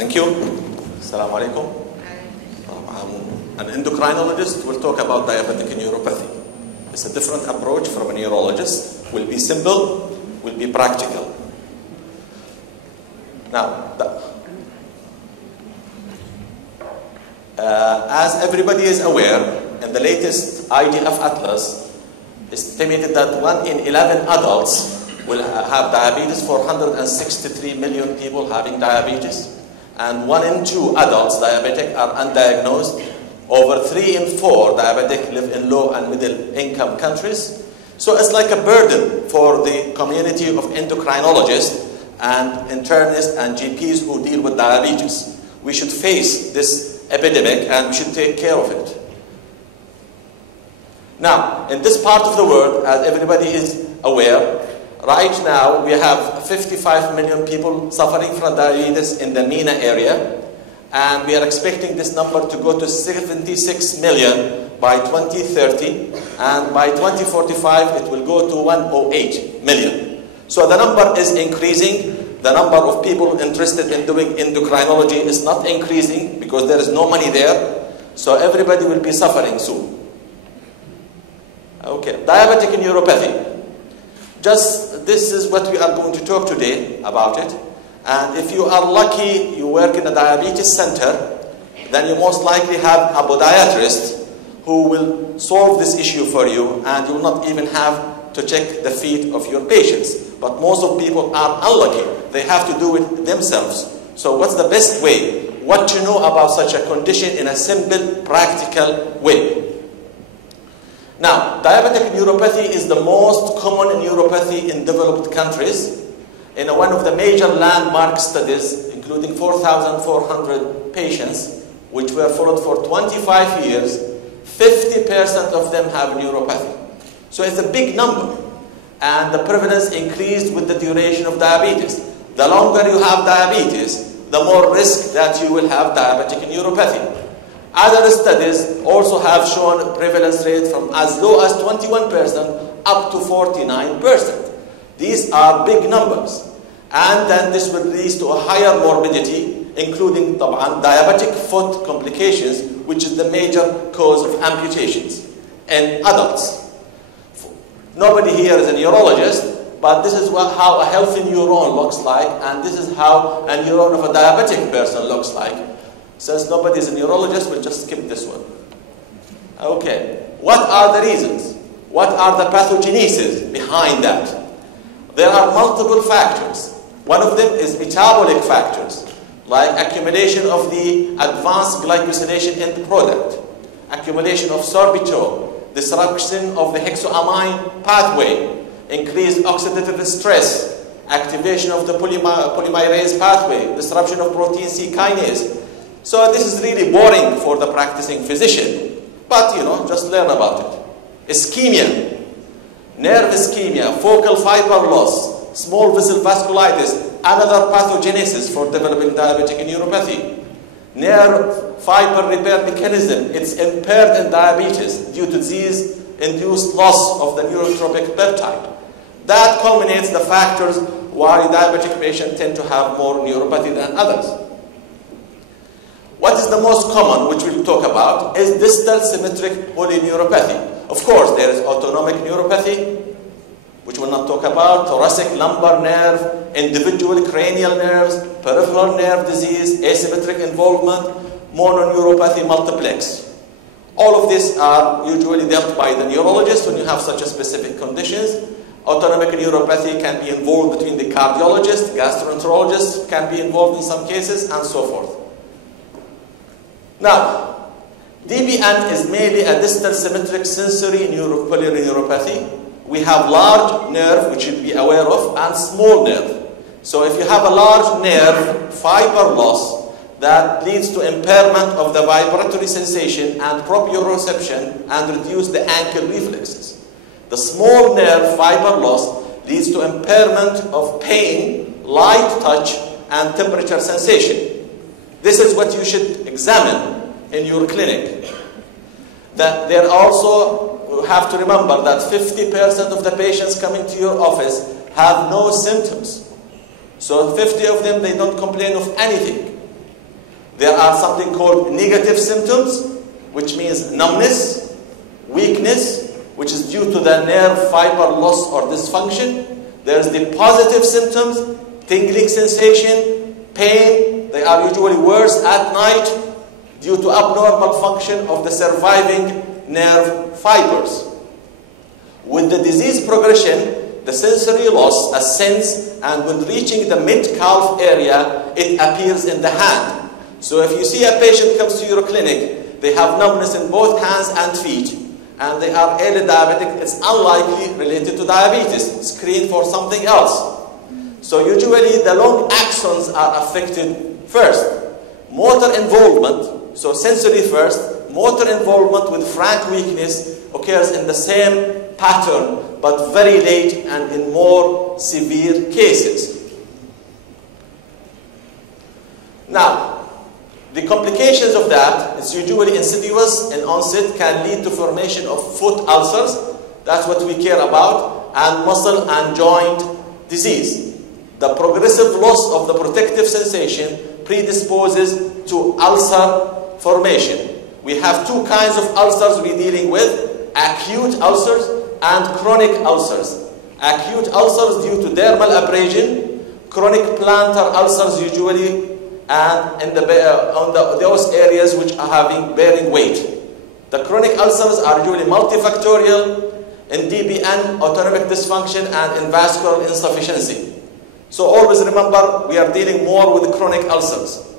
Thank you. Assalamu alaikum. I'm an endocrinologist. We'll talk about diabetic neuropathy. It's a different approach from a neurologist. Will be simple, will be practical. Now, as everybody is aware, in the latest IGF Atlas, estimated that 1 in 11 adults will have diabetes, 463 million people having diabetes, and 1 in 2 adults diabetic are undiagnosed. Over 3 in 4 diabetic live in low and middle income countries. So it's like a burden for the community of endocrinologists and internists and GPs who deal with diabetes. We should face this epidemic and we should take care of it. Now, in this part of the world, as everybody is aware, right now we have 55 million people suffering from diabetes in the MENA area, and we are expecting this number to go to 76 million by 2030, and by 2045 it will go to 108 million. So the number is increasing. The number of people interested in doing endocrinology is not increasing because there is no money there. So everybody will be suffering soon. Okay, diabetic neuropathy. Just this is what we are going to talk today about it. And if you are lucky, you work in a diabetes center, then you most likely have a podiatrist who will solve this issue for you, and you will not even have to check the feet of your patients. But most of people are unlucky. They have to do it themselves. So what's the best way? What to know about such a condition in a simple, practical way? Now, diabetic neuropathy is the most common neuropathy in developed countries. In one of the major landmark studies, including 4,400 patients, which were followed for 25 years, 50% of them have neuropathy. So it's a big number. And the prevalence increased with the duration of diabetes. The longer you have diabetes, the more risk that you will have diabetic neuropathy. Other studies also have shown a prevalence rate from as low as 21% up to 49%. These are big numbers. And then this will lead to a higher morbidity, including diabetic foot complications, which is the major cause of amputations in adults. Nobody here is a neurologist, but this is how a healthy neuron looks like, and this is how a neuron of a diabetic person looks like. Since nobody is a neurologist, we'll just skip this one. Okay, what are the reasons? What are the pathogenesis behind that? There are multiple factors. One of them is metabolic factors, like accumulation of the advanced glycosylation end product, accumulation of sorbitol, disruption of the hexoamine pathway, increased oxidative stress, activation of the polymerase pathway, disruption of protein C kinase. So this is really boring for the practicing physician, but just learn about it. Ischemia, nerve ischemia, focal fiber loss, small vessel vasculitis, another pathogenesis for developing diabetic neuropathy. Nerve fiber repair mechanism, it's impaired in diabetes due to disease-induced loss of the neurotropic peptide. That culminates the factors why diabetic patients tend to have more neuropathy than others. What is the most common, which we'll talk about, is distal symmetric polyneuropathy. Of course, there is autonomic neuropathy, which we'll not talk about, thoracic lumbar nerve, individual cranial nerves, peripheral nerve disease, asymmetric involvement, mononeuropathy multiplex. All of these are usually dealt by the neurologist when you have such a specific conditions. Autonomic neuropathy can be involved between the cardiologist, gastroenterologist can be involved in some cases, and so forth. Now, DBN is mainly a distal symmetric sensory polyneuropathy. We have large nerve, which you should be aware of, and small nerve. So if you have a large nerve fiber loss, that leads to impairment of the vibratory sensation and proprioception and reduce the ankle reflexes. The small nerve fiber loss leads to impairment of pain, light touch, and temperature sensation. This is what you should examine in your clinic. There also have to remember that 50% of the patients coming to your office have no symptoms. So 50 of them, they don't complain of anything. There are something called negative symptoms, which means numbness, weakness, which is due to the nerve fiber loss or dysfunction. There's the positive symptoms, tingling sensation, pain. They are usually worse at night due to abnormal function of the surviving nerve fibers. With the disease progression, the sensory loss ascends, and when reaching the mid-calf area, it appears in the hand. So if you see a patient comes to your clinic, they have numbness in both hands and feet, and they are early diabetic, it's unlikely related to diabetes. Screen for something else. So usually the long axons are affected first. Motor involvement, so sensory first, motor involvement with frank weakness occurs in the same pattern, but very late and in more severe cases. Now, the complications of that is usually insidious in onset, can lead to formation of foot ulcers, that's what we care about, and muscle and joint disease. The progressive loss of the protective sensation predisposes to ulcer formation. We have two kinds of ulcers we're dealing with, acute ulcers and chronic ulcers. Acute ulcers due to dermal abrasion, chronic plantar ulcers usually, and in those areas which are having bearing weight. The chronic ulcers are usually multifactorial in DBN, autonomic dysfunction, and in vascular insufficiency. So always remember, we are dealing more with chronic ulcers.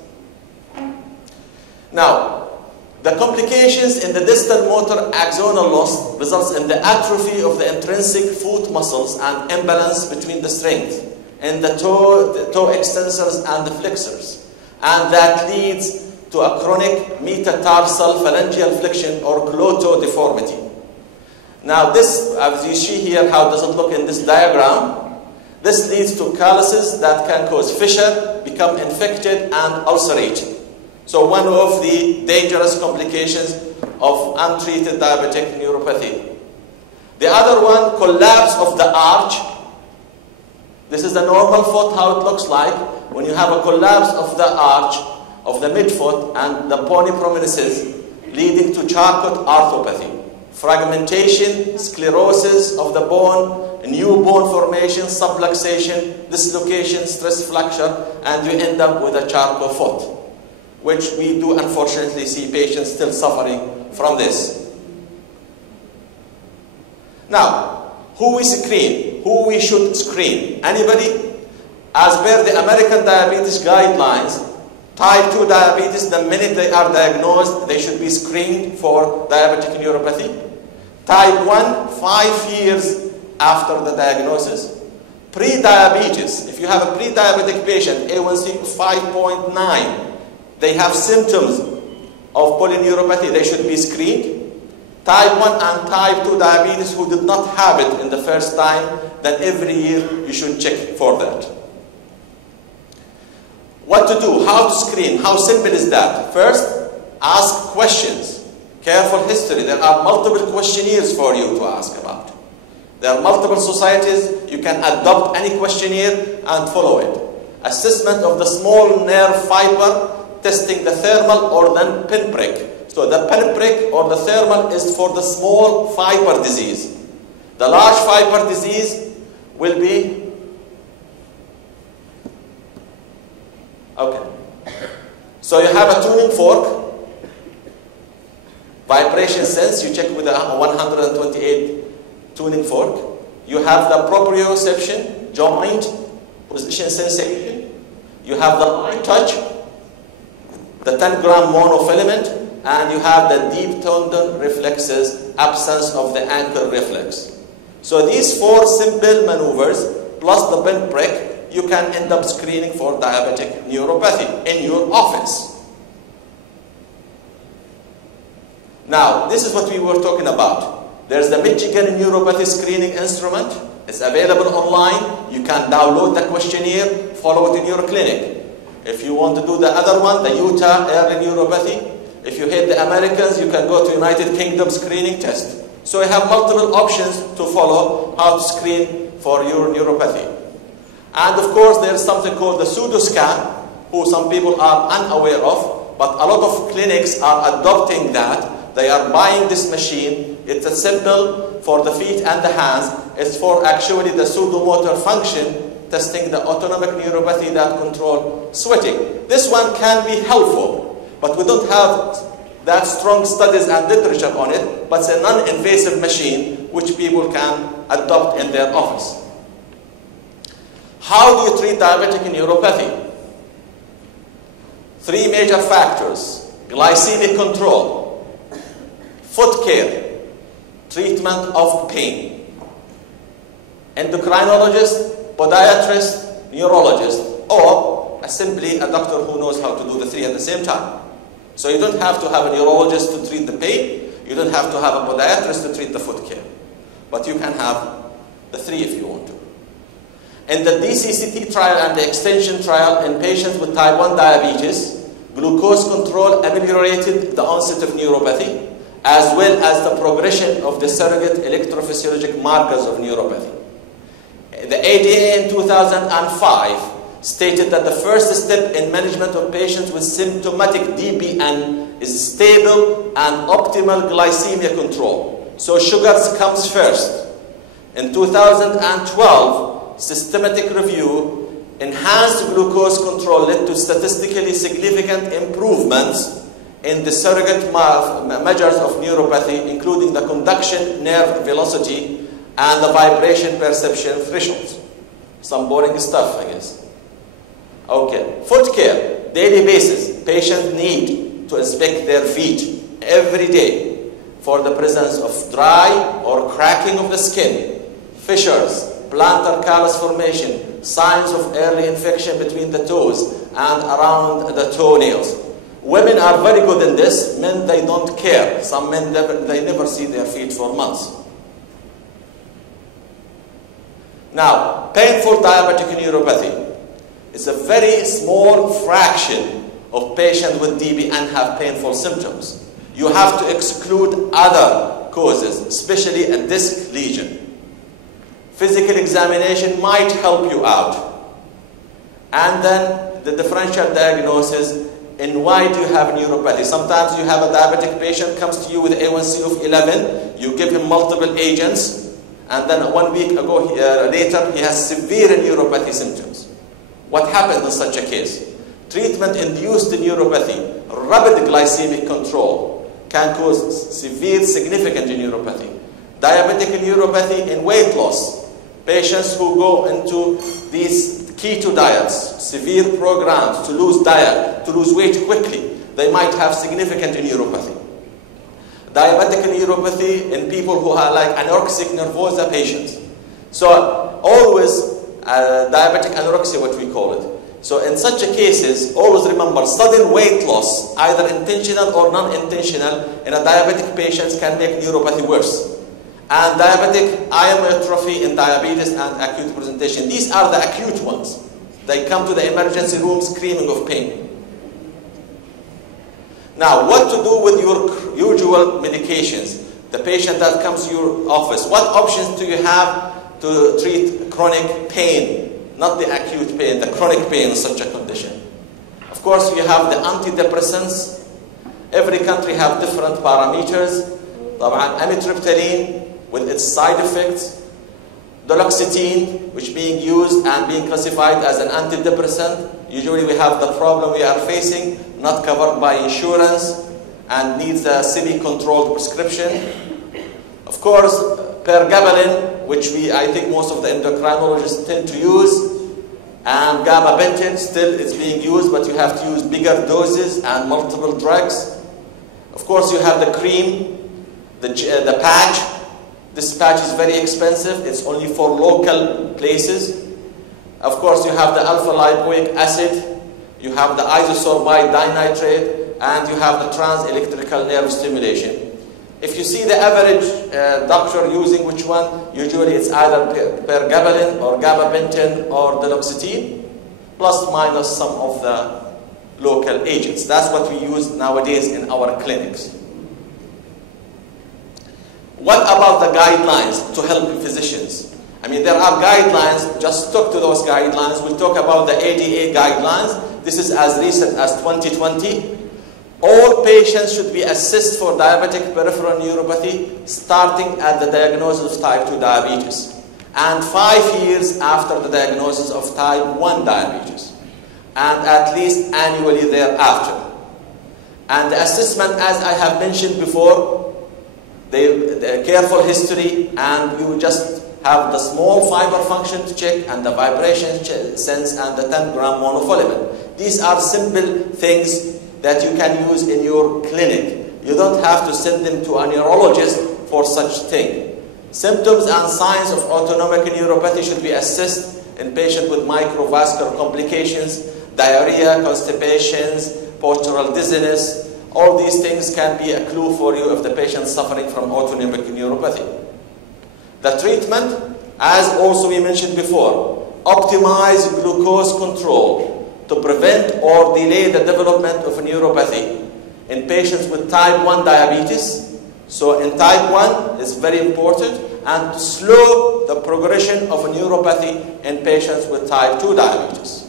Now, the complications in the distal motor axonal loss results in the atrophy of the intrinsic foot muscles and imbalance between the strength in the toe extensors and the flexors. And that leads to a chronic metatarsal phalangeal flexion or cloto deformity. Now this, as you see here, how does it look in this diagram? This leads to calluses that can cause fissure, become infected, and ulcerate. So one of the dangerous complications of untreated diabetic neuropathy. The other one, collapse of the arch. This is the normal foot, how it looks like. When you have a collapse of the arch of the midfoot and the bony prominences, leading to Charcot arthropathy, fragmentation, sclerosis of the bone, new bone formation, subluxation, dislocation, stress fracture, and you end up with a Charcot foot, which we do unfortunately see patients still suffering from this. Now, who we screen? Who we should screen? Anybody? As per the American Diabetes Guidelines, type 2 diabetes, the minute they are diagnosed, they should be screened for diabetic neuropathy. Type 1, 5 years after the diagnosis. Pre-diabetes, if you have a pre-diabetic patient, A1C 5.9, they have symptoms of polyneuropathy, they should be screened. Type 1 and type 2 diabetes who did not have it in the first time, then every year you should check for that. What to do? How to screen? How simple is that? First, ask questions. Careful history. There are multiple questionnaires for you to ask about. There are multiple societies. You can adopt any questionnaire and follow it. Assessment of the small nerve fiber, testing the thermal or the pinprick. So the pinprick or the thermal is for the small fiber disease. The large fiber disease will be okay. So you have a tuning fork, vibration sense, you check with a 128 tuning fork. You have the proprioception, joint, position sensation. You have the light touch, the 10-gram monofilament, and you have the deep tendon reflexes, absence of the ankle reflex. So these 4 simple maneuvers plus the pinprick, you can end up screening for diabetic neuropathy in your office. Now, this is what we were talking about. There's the Michigan Neuropathy Screening Instrument. It's available online. You can download the questionnaire, follow it in your clinic. If you want to do the other one, the Utah Early Neuropathy, if you hate the Americans, you can go to United Kingdom screening test. So you have multiple options to follow how to screen for your neuropathy. And of course, there's something called the pseudoscan, who some people are unaware of. but a lot of clinics are adopting that. They are buying this machine. It's a simple for the feet and the hands. It's for actually the pseudomotor function, testing the autonomic neuropathy that control sweating. This one can be helpful, but we don't have that strong studies and literature on it, but it's a non-invasive machine which people can adopt in their office. How do you treat diabetic neuropathy? 3 major factors: glycemic control, foot care, treatment of pain. Endocrinologist, podiatrist, neurologist, or simply a doctor who knows how to do the 3 at the same time. So you don't have to have a neurologist to treat the pain, you don't have to have a podiatrist to treat the foot care, but you can have the 3 if you want to. In the DCCT trial and the extension trial in patients with type 1 diabetes, glucose control ameliorated the onset of neuropathy, as well as the progression of the surrogate electrophysiologic markers of neuropathy. The ADA in 2005 stated that the first step in management of patients with symptomatic DBN is stable and optimal glycemia control. So sugars comes first. In 2012, systematic review, enhanced glucose control led to statistically significant improvements in the surrogate measures of neuropathy, including the conduction nerve velocity and the vibration perception thresholds. Some boring stuff, I guess. Okay, foot care, daily basis. Patients need to inspect their feet every day for the presence of dry or cracking of the skin, fissures, plantar callus formation, signs of early infection between the toes and around the toenails. Women are very good in this. Men, they don't care. Some men, they never see their feet for months. Now, painful diabetic neuropathy. It's a very small fraction of patients with DBN have painful symptoms. You have to exclude other causes, especially a disc lesion. Physical examination might help you out. And then the differential diagnosis, and why do you have neuropathy? Sometimes you have a diabetic patient comes to you with A1C of 11, you give him multiple agents, and then 1 week ago, later, he has severe neuropathy symptoms. What happens in such a case? Treatment-induced neuropathy, rapid glycemic control, can cause severe, significant neuropathy. Diabetic neuropathy and weight loss. Patients who go into these keto diets, severe programs to lose diet, to lose weight quickly, they might have significant neuropathy. Diabetic neuropathy in people who are like anorexic nervosa patients. So always diabetic anorexia, what we call it. So in such cases, always remember, sudden weight loss, either intentional or non-intentional, in a diabetic patient can make neuropathy worse. And diabetic amyotrophy in diabetes and acute presentation. These are the acute ones. They come to the emergency room screaming of pain. Now, what to do with your usual medications? The patient that comes to your office, what options do you have to treat chronic pain? Not the acute pain, the chronic pain in such a condition. Of course, you have the antidepressants. Every country have different parameters. Amitriptyline with its side effects. Duloxetine, which being used and being classified as an antidepressant. Usually we have the problem we are facing, not covered by insurance and needs a semi-controlled prescription. Of course, pergabalin, which I think most of the endocrinologists tend to use, and gabapentin, still it's being used, but you have to use bigger doses and multiple drugs. Of course, you have the cream, the patch. This patch is very expensive. It's only for local places. Of course, you have the alpha-lipoic acid, you have the isosorbide dinitrate, and you have the trans-electrical nerve stimulation. If you see the average doctor using which one, usually it's either pergabalin or gabapentin or duloxetine, plus minus some of the local agents. That's what we use nowadays in our clinics. What about the guidelines to help physicians? I mean, there are guidelines, just stick to those guidelines. We'll talk about the ADA guidelines. This is as recent as 2020. All patients should be assessed for diabetic peripheral neuropathy starting at the diagnosis of type 2 diabetes and 5 years after the diagnosis of type 1 diabetes and at least annually thereafter. And the assessment, as I have mentioned before, the careful history, and you just have the small fiber function to check and the vibration sense and the 10-gram monofilament. These are simple things that you can use in your clinic. You don't have to send them to a neurologist for such thing. Symptoms and signs of autonomic neuropathy should be assessed in patients with microvascular complications, diarrhea, constipations, postural dizziness. All these things can be a clue for you if the patient is suffering from autonomic neuropathy. The treatment, as also we mentioned before, optimize glucose control to prevent or delay the development of neuropathy in patients with type 1 diabetes. So in type 1 is very important, and to slow the progression of neuropathy in patients with type 2 diabetes.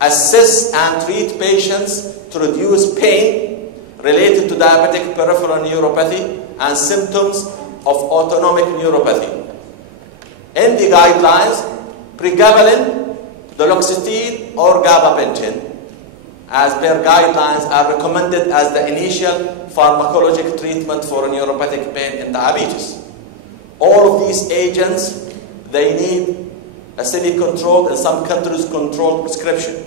Assess and treat patients to reduce pain related to diabetic peripheral neuropathy and symptoms of autonomic neuropathy. In the guidelines, pregabalin, duloxetine, or gabapentin, as per guidelines, are recommended as the initial pharmacologic treatment for neuropathic pain in diabetes. All of these agents, they need a semi-controlled, in some countries, controlled prescription.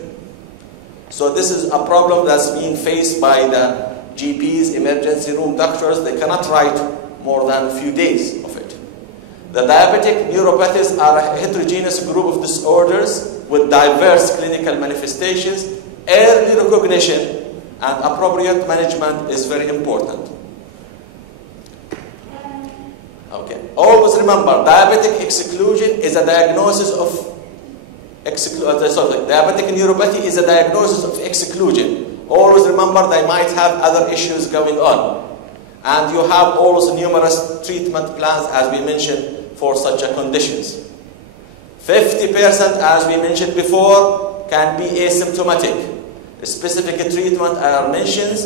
So this is a problem that's being faced by the GPs, emergency room doctors. They cannot write more than a few days of it. The diabetic neuropathies are a heterogeneous group of disorders with diverse clinical manifestations. Early recognition and appropriate management is very important. Okay. Always remember, diabetic exclusion is a diagnosis of diabetic neuropathy is a diagnosis of exclusion. Always remember they might have other issues going on. And you have always numerous treatment plans, as we mentioned, for such a conditions. 50%, as we mentioned before, can be asymptomatic. Specific treatment are mentioned,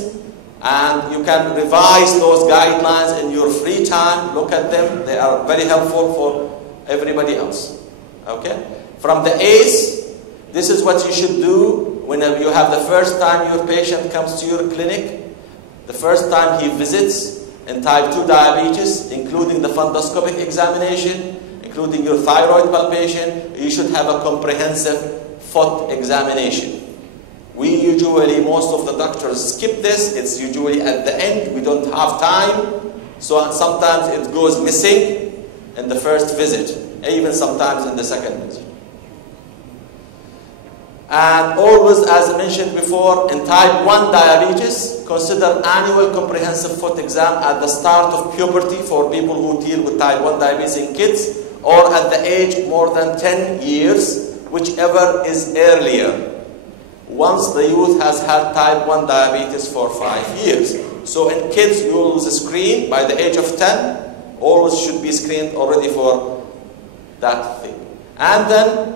and you can revise those guidelines in your free time. Look at them. They are very helpful for everybody else. Okay? From the ACE, this is what you should do whenever you have the first time your patient comes to your clinic, the first time he visits in type 2 diabetes, including the fundoscopic examination, including your thyroid palpation. You should have a comprehensive foot examination. We usually, most of the doctors skip this. It's usually at the end. We don't have time. So sometimes it goes missing in the first visit, even sometimes in the second visit. And always, as I mentioned before, in type 1 diabetes, consider annual comprehensive foot exam at the start of puberty for people who deal with type 1 diabetes in kids, or at the age more than 10 years, whichever is earlier, once the youth has had type 1 diabetes for 5 years. So in kids, you will screen by the age of 10, always should be screened already for that thing. And then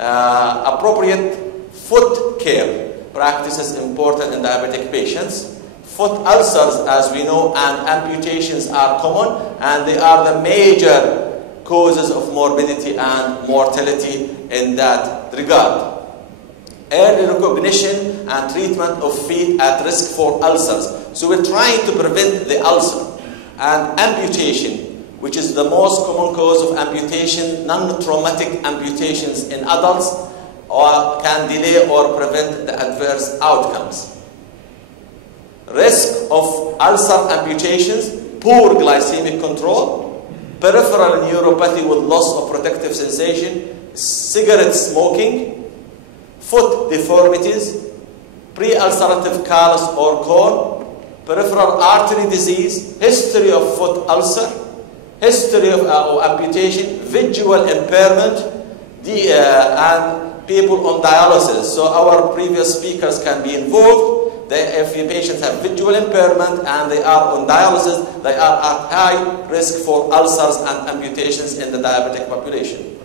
appropriate foot care practices important in diabetic patients. Foot ulcers, as we know, and amputations are common, and they are the major causes of morbidity and mortality in that regard. Early recognition and treatment of feet at risk for ulcers. So we're trying to prevent the ulcer. And amputation, which is the most common cause of amputation, non-traumatic amputations in adults, or can delay or prevent the adverse outcomes. Risk of ulcer amputations, poor glycemic control, peripheral neuropathy with loss of protective sensation, cigarette smoking, foot deformities, pre-ulcerative callus or core, peripheral artery disease, history of foot ulcer, history of amputation, visual impairment, and people on dialysis. So our previous speakers can be involved. If the patients have visual impairment and they are on dialysis, they are at high risk for ulcers and amputations in the diabetic population.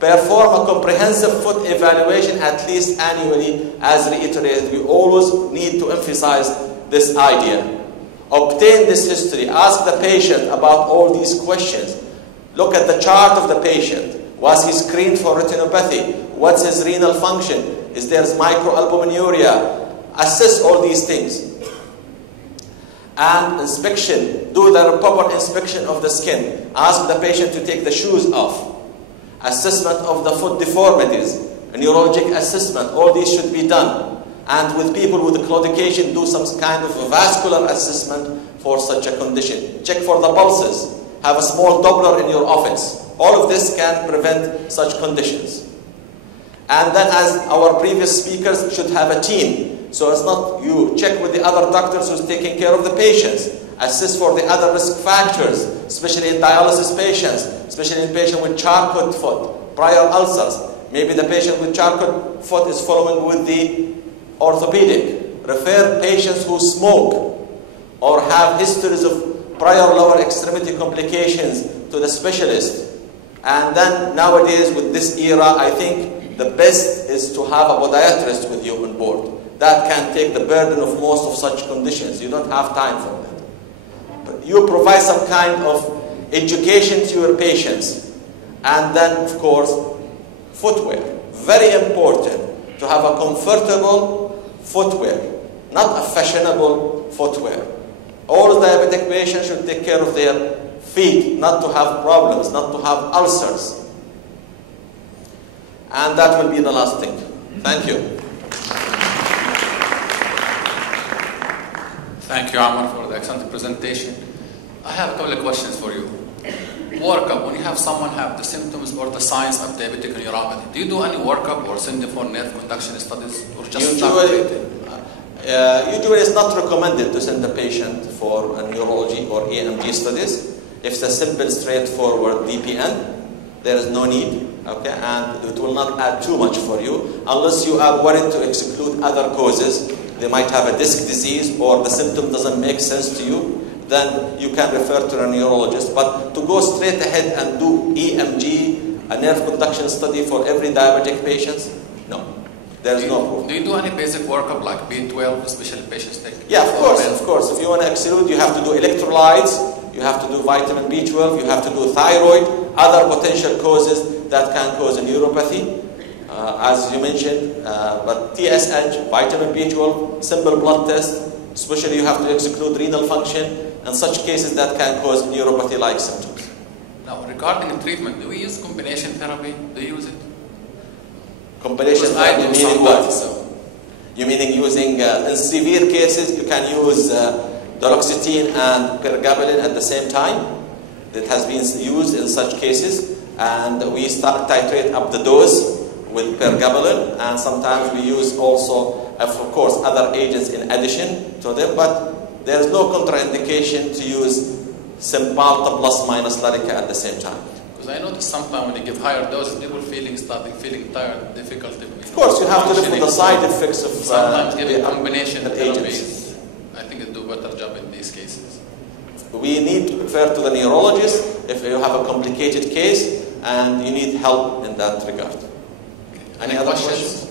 Perform a comprehensive foot evaluation at least annually, as reiterated. We always need to emphasize this idea. Obtain this history. Ask the patient about all these questions. Look at the chart of the patient. Was he screened for retinopathy? What's his renal function? Is there microalbuminuria? Assess all these things. And inspection. Do the proper inspection of the skin. Ask the patient to take the shoes off. Assessment of the foot deformities. A neurologic assessment. All these should be done. And with people with claudication, do some kind of a vascular assessment for such a condition. Check for the pulses. Have a small Doppler in your office. All of this can prevent such conditions. And then, as our previous speakers, should have a team. So it's not you check with the other doctors who's taking care of the patients. Assess for the other risk factors, especially in dialysis patients, especially in patients with charcot foot, prior ulcers. Maybe the patient with charcot foot is following with the orthopedic. Refer patients who smoke or have histories of prior lower extremity complications to the specialist. And then nowadays with this era, I think the best is to have a podiatrist with you on board. That can take the burden of most of such conditions. You don't have time for that. But you provide some kind of education to your patients. And then, of course, footwear. Very important to have a comfortable footwear, not a fashionable footwear. All diabetic patients should take care of their feet, not to have problems, not to have ulcers. And that will be the last thing. Thank you. Thank you, Amar, for the excellent presentation. I have a couple of questions for you. Workup, when you have someone have the symptoms or the signs of diabetic neuropathy, do you do any workup or send them for nerve conduction studies, or just usually it's not recommended to send the patient for a neurology or EMG studies. If it's a simple, straightforward DPN, there is no need, okay, and it will not add too much for you unless you are worried to exclude other causes. They might have a disc disease or the symptom doesn't make sense to you. Then you can refer to a neurologist. But to go straight ahead and do EMG, a nerve conduction study for every diabetic patient, no. There is no proof. Do you do any basic workup like B12, especially patients take? Yeah, of course. If you want to exclude, you have to do electrolytes, you have to do vitamin B12, you have to do thyroid, other potential causes that can cause a neuropathy, as you mentioned. But TSH, vitamin B12, simple blood test, especially you have to exclude renal function, and such cases that can cause neuropathy-like symptoms. Now, regarding the treatment, do we use combination therapy? Do you use it? Combination therapy, meaning what? You meaning using, in severe cases, you can use duloxetine and pregabalin at the same time. It has been used in such cases, and we start titrate up the dose with pregabalin, and sometimes we use also, of course, other agents in addition to them, but there is no contraindication to use Cymbalta plus minus Lyrica at the same time. Because I notice sometimes when they give higher doses, people starting feeling tired, difficulty. Of course, you have to look for the side effects of sometimes giving combination agents. I think it do a better job in these cases. We need to refer to the neurologist if you have a complicated case and you need help in that regard. Okay. Any other questions?